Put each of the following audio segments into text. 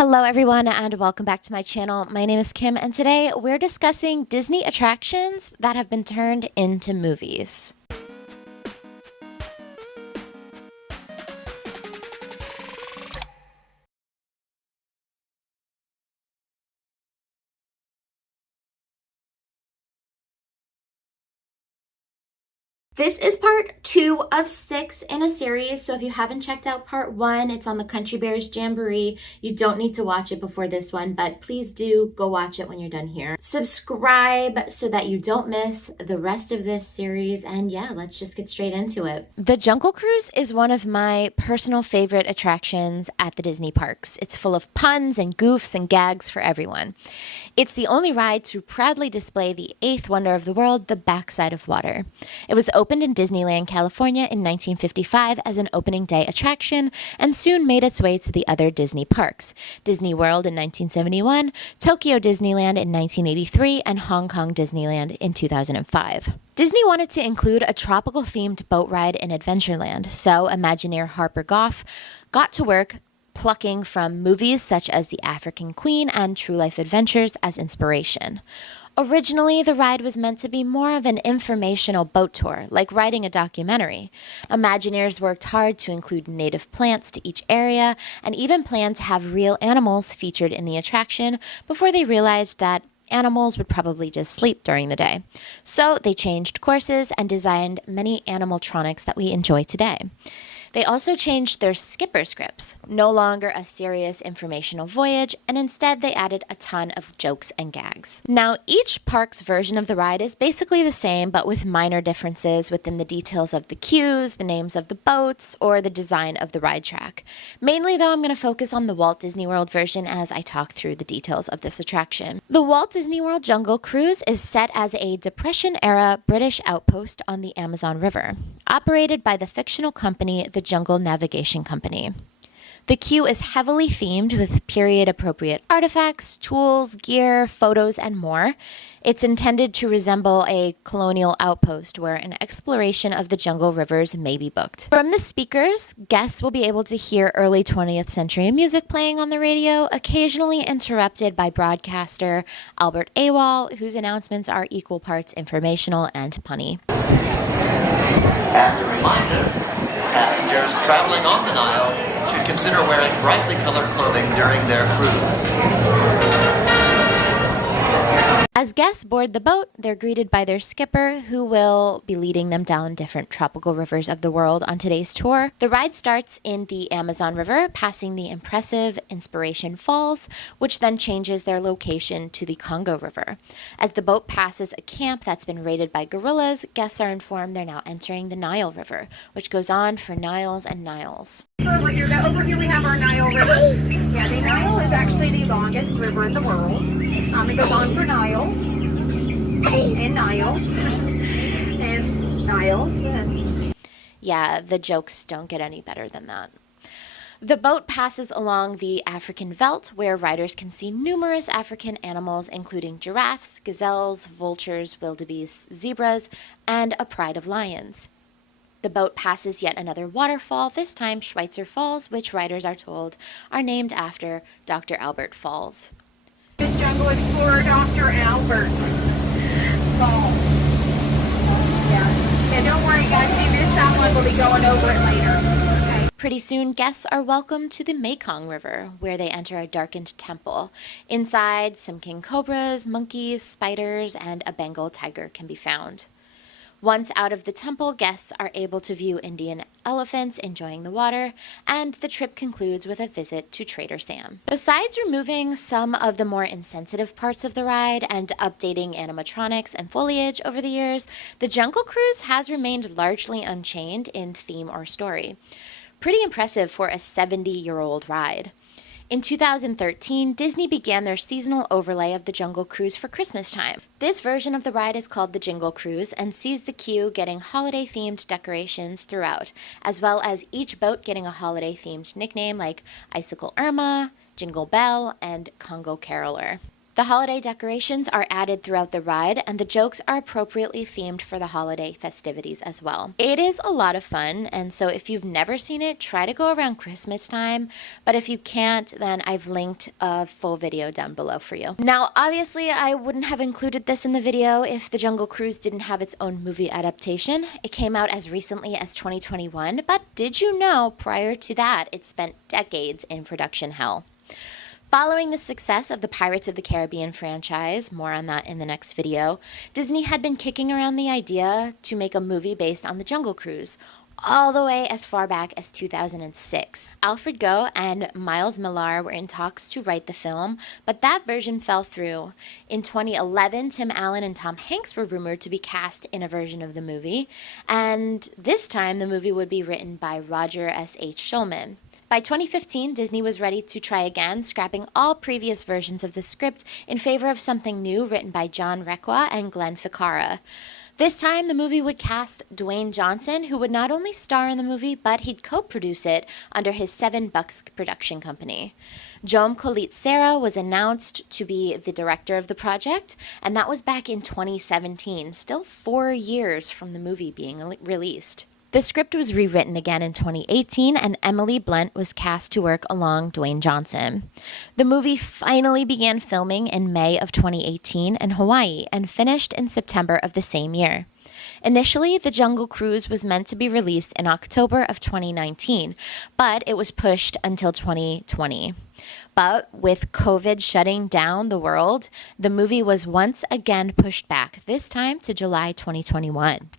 Hello everyone and welcome back to my channel. My name is Kim and today we're discussing Disney attractions that have been turned into movies. This is part 2 of 6 in a series, so if you haven't checked out part 1, it's on the Country Bears Jamboree. You don't need to watch it before this one, but please do go watch it when you're done here. Subscribe so that you don't miss the rest of this series, and yeah, let's just get straight into it. The Jungle Cruise is one of my personal favorite attractions at the Disney parks. It's full of puns and goofs and gags for everyone. It's the only ride to proudly display the 8th wonder of the world, the backside of water. It was opened in Disneyland, California in 1955 as an opening day attraction and soon made its way to the other Disney parks. Disney World in 1971, Tokyo Disneyland in 1983, and Hong Kong Disneyland in 2005. Disney wanted to include a tropical-themed boat ride in Adventureland, so Imagineer Harper Goff got to work plucking from movies such as The African Queen and True Life Adventures as inspiration. Originally, the ride was meant to be more of an informational boat tour, like riding a documentary. Imagineers worked hard to include native plants to each area and even planned to have real animals featured in the attraction before they realized that animals would probably just sleep during the day. So they changed courses and designed many animatronics that we enjoy today. They also changed their skipper scripts, no longer a serious informational voyage, and instead they added a ton of jokes and gags. Now, each park's version of the ride is basically the same, but with minor differences within the details of the queues, the names of the boats, or the design of the ride track. Mainly, though, I'm going to focus on the Walt Disney World version as I talk through the details of this attraction. The Walt Disney World Jungle Cruise is set as a Depression-era British outpost on the Amazon River, operated by the fictional company The Jungle Navigation Company. The queue is heavily themed with period-appropriate artifacts, tools, gear, photos, and more. It's intended to resemble a colonial outpost where an exploration of the jungle rivers may be booked. From the speakers, guests will be able to hear early 20th century music playing on the radio, occasionally interrupted by broadcaster Albert Awol, whose announcements are equal parts informational and punny. As a reminder, passengers traveling on the Nile should consider wearing brightly colored clothing during their cruise. As guests board the boat, they're greeted by their skipper, who will be leading them down different tropical rivers of the world on today's tour. The ride starts in the Amazon River, passing the impressive Inspiration Falls, which then changes their location to the Congo River. As the boat passes a camp that's been raided by guerrillas, guests are informed they're now entering the Nile River, which goes on for Niles and Niles. Over here we have our Nile River. Yeah, the Nile is actually the longest river in the world. It goes on for Niles and Niles and Niles. Yeah, the jokes don't get any better than that. The boat passes along the African veldt, where riders can see numerous African animals, including giraffes, gazelles, vultures, wildebeests, zebras, and a pride of lions. The boat passes yet another waterfall, this time Schweitzer Falls, which riders are told are named after Dr. Albert Falls. This jungle explorer, Dr. Albert Falls. Yeah. And don't worry guys, if you missed that one, we'll be going over it later. Okay. Pretty soon, guests are welcomed to the Mekong River, where they enter a darkened temple. Inside, some king cobras, monkeys, spiders, and a Bengal tiger can be found. Once out of the temple, guests are able to view Indian elephants enjoying the water, and the trip concludes with a visit to Trader Sam. Besides removing some of the more insensitive parts of the ride and updating animatronics and foliage over the years, the Jungle Cruise has remained largely unchanged in theme or story. Pretty impressive for a 70-year-old ride. In 2013, Disney began their seasonal overlay of the Jungle Cruise for Christmas time. This version of the ride is called the Jingle Cruise and sees the queue getting holiday-themed decorations throughout, as well as each boat getting a holiday-themed nickname like Icicle Irma, Jingle Bell, and Congo Caroler. The holiday decorations are added throughout the ride, and the jokes are appropriately themed for the holiday festivities as well. It is a lot of fun, and so if you've never seen it, try to go around Christmas time, but if you can't, then I've linked a full video down below for you. Now, obviously, I wouldn't have included this in the video if the Jungle Cruise didn't have its own movie adaptation. It came out as recently as 2021, but did you know prior to that, it spent decades in production hell? Following the success of the Pirates of the Caribbean franchise, more on that in the next video, Disney had been kicking around the idea to make a movie based on the Jungle Cruise, all the way as far back as 2006. Alfred Goh and Miles Millar were in talks to write the film, but that version fell through. In 2011, Tim Allen and Tom Hanks were rumored to be cast in a version of the movie, and this time the movie would be written by Roger S.H. Shulman. By 2015, Disney was ready to try again, scrapping all previous versions of the script in favor of something new written by John Requa and Glenn Ficarra. This time, the movie would cast Dwayne Johnson, who would not only star in the movie, but he'd co-produce it under his Seven Bucks production company. Jom Colit-Serra was announced to be the director of the project, and that was back in 2017, still 4 years from the movie being released. The script was rewritten again in 2018, and Emily Blunt was cast to work along Dwayne Johnson. The movie finally began filming in May of 2018 in Hawaii and finished in September of the same year. Initially, the Jungle Cruise was meant to be released in October of 2019, but it was pushed until 2020. But with COVID shutting down the world, the movie was once again pushed back, this time to July 2021.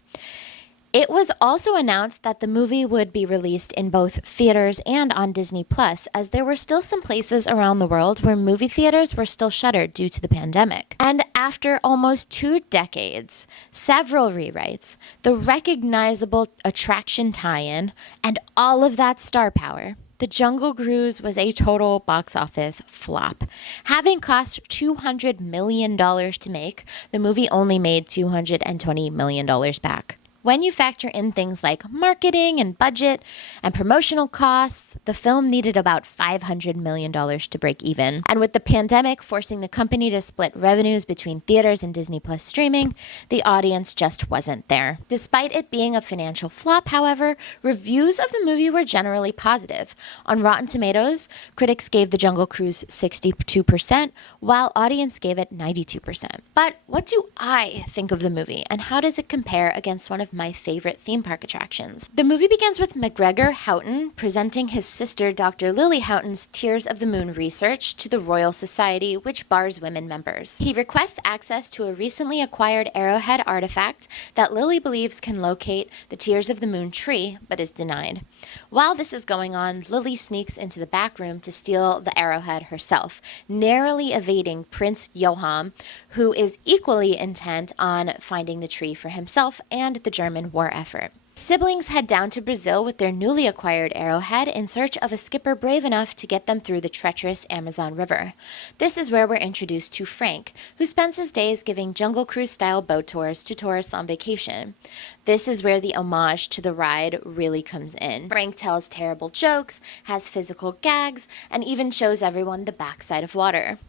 It was also announced that the movie would be released in both theaters and on Disney+, as there were still some places around the world where movie theaters were still shuttered due to the pandemic. And after almost 2 decades, several rewrites, the recognizable attraction tie-in, and all of that star power, the Jungle Cruise was a total box office flop. Having cost $200 million to make, the movie only made $220 million back. When you factor in things like marketing and budget and promotional costs, the film needed about $500 million to break even. And with the pandemic forcing the company to split revenues between theaters and Disney Plus streaming, the audience just wasn't there. Despite it being a financial flop, however, reviews of the movie were generally positive. On Rotten Tomatoes, critics gave The Jungle Cruise 62%, while audience gave it 92%. But what do I think of the movie, and how does it compare against one of my favorite theme park attractions? The movie begins with McGregor Houghton presenting his sister Dr. Lily Houghton's Tears of the Moon research to the Royal Society, which bars women members. He requests access to a recently acquired arrowhead artifact that Lily believes can locate the Tears of the Moon tree, but is denied. While this is going on, Lily sneaks into the back room to steal the arrowhead herself, narrowly evading Prince Johann, who is equally intent on finding the tree for himself and the German war effort. Siblings head down to Brazil with their newly acquired arrowhead in search of a skipper brave enough to get them through the treacherous Amazon River. This is where we're introduced to Frank, who spends his days giving Jungle Cruise-style boat tours to tourists on vacation. This is where the homage to the ride really comes in. Frank tells terrible jokes, has physical gags, and even shows everyone the backside of water.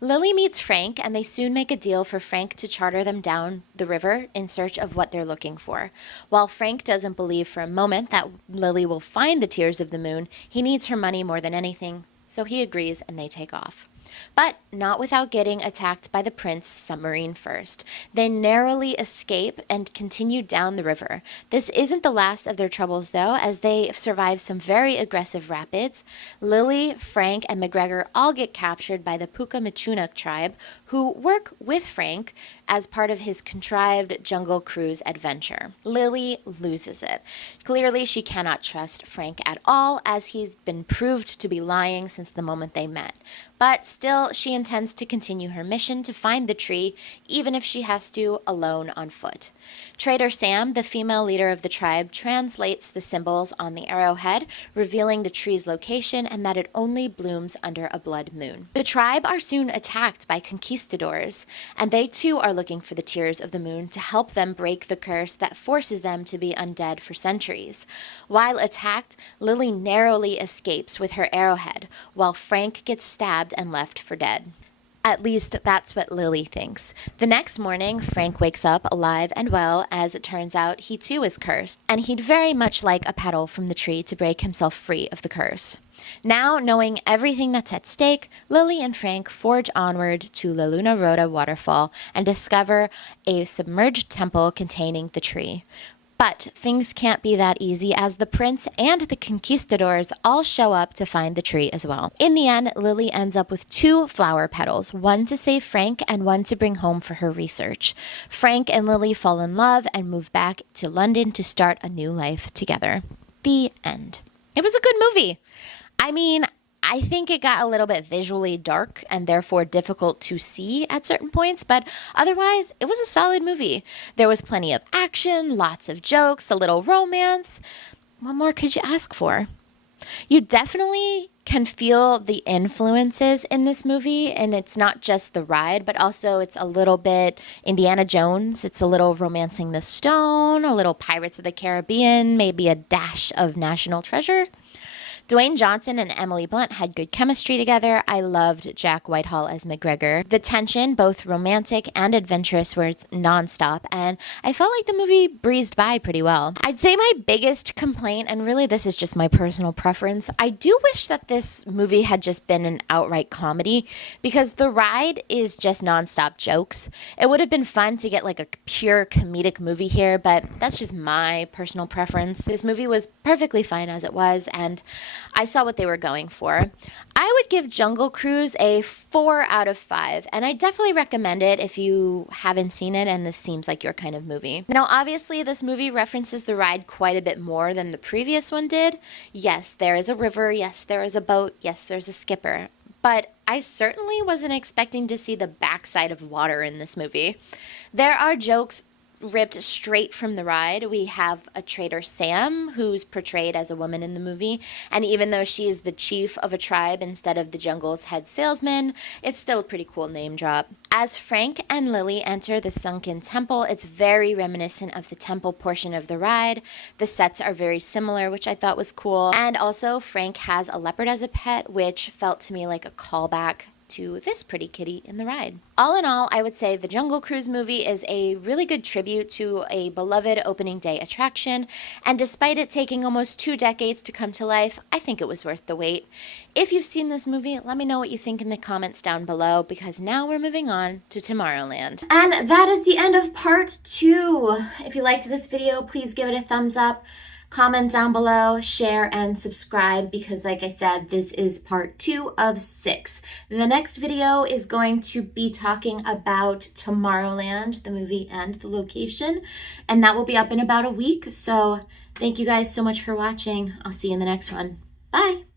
Lily meets Frank, and they soon make a deal for Frank to charter them down the river in search of what they're looking for. While Frank doesn't believe for a moment that Lily will find the Tears of the Moon, he needs her money more than anything, so he agrees and they take off. But not without getting attacked by the Prince submarine first. They narrowly escape and continue down the river. This isn't the last of their troubles, though, as they survive some very aggressive rapids. Lily, Frank, and McGregor all get captured by the Puka-Machunuk tribe, who work with Frank as part of his contrived Jungle Cruise adventure. Lily loses it. Clearly, she cannot trust Frank at all, as he's been proved to be lying since the moment they met. But still, she intends to continue her mission to find the tree, even if she has to alone on foot. Trader Sam, the female leader of the tribe, translates the symbols on the arrowhead, revealing the tree's location and that it only blooms under a blood moon. The tribe are soon attacked by conquistadors, and they too are looking for the Tears of the Moon to help them break the curse that forces them to be undead for centuries. While attacked, Lily narrowly escapes with her arrowhead, while Frank gets stabbed and left for dead. At least that's what Lily thinks. The next morning, Frank wakes up alive and well. As it turns out, he too is cursed, and he'd very much like a petal from the tree to break himself free of the curse. Now, knowing everything that's at stake, Lily and Frank forge onward to La Luna Rota waterfall and discover a submerged temple containing the tree. But things can't be that easy, as the prince and the conquistadors all show up to find the tree as well. In the end, Lily ends up with 2 flower petals, one to save Frank and one to bring home for her research. Frank and Lily fall in love and move back to London to start a new life together. The end. It was a good movie. I mean, I think it got a little bit visually dark and therefore difficult to see at certain points, but otherwise, it was a solid movie. There was plenty of action, lots of jokes, a little romance. What more could you ask for? You definitely can feel the influences in this movie, and it's not just the ride, but also it's a little bit Indiana Jones. It's a little Romancing the Stone, a little Pirates of the Caribbean, maybe a dash of National Treasure. Dwayne Johnson and Emily Blunt had good chemistry together. I loved Jack Whitehall as McGregor. The tension, both romantic and adventurous, was nonstop, and I felt like the movie breezed by pretty well. I'd say my biggest complaint, and really this is just my personal preference, I do wish that this movie had just been an outright comedy, because the ride is just nonstop jokes. It would have been fun to get like a pure comedic movie here, but that's just my personal preference. This movie was perfectly fine as it was, and I saw what they were going for. I would give Jungle Cruise a 4 out of 5, and I definitely recommend it if you haven't seen it and this seems like your kind of movie. Now, obviously, this movie references the ride quite a bit more than the previous one did. Yes, there is a river. Yes, there is a boat. Yes, there's a skipper. But I certainly wasn't expecting to see the backside of water in this movie. There are jokes ripped straight from the ride. We have a trader, Sam, who's portrayed as a woman in the movie, and even though she is the chief of a tribe instead of the jungle's head salesman, it's still a pretty cool name drop. As Frank and Lily enter the sunken temple, it's very reminiscent of the temple portion of the ride. The sets are very similar, which I thought was cool, and also Frank has a leopard as a pet, which felt to me like a callback to this pretty kitty in the ride. All in all, I would say the Jungle Cruise movie is a really good tribute to a beloved opening day attraction, and despite it taking almost 2 decades to come to life, I think it was worth the wait. If you've seen this movie, let me know what you think in the comments down below, because now we're moving on to Tomorrowland. And that is the end of part 2. If you liked this video, please give it a thumbs up. Comment down below, share, and subscribe, because like I said, this is part 2 of 6. The next video is going to be talking about Tomorrowland, the movie and the location, and that will be up in about a week. So thank you guys so much for watching. I'll see you in the next one. Bye!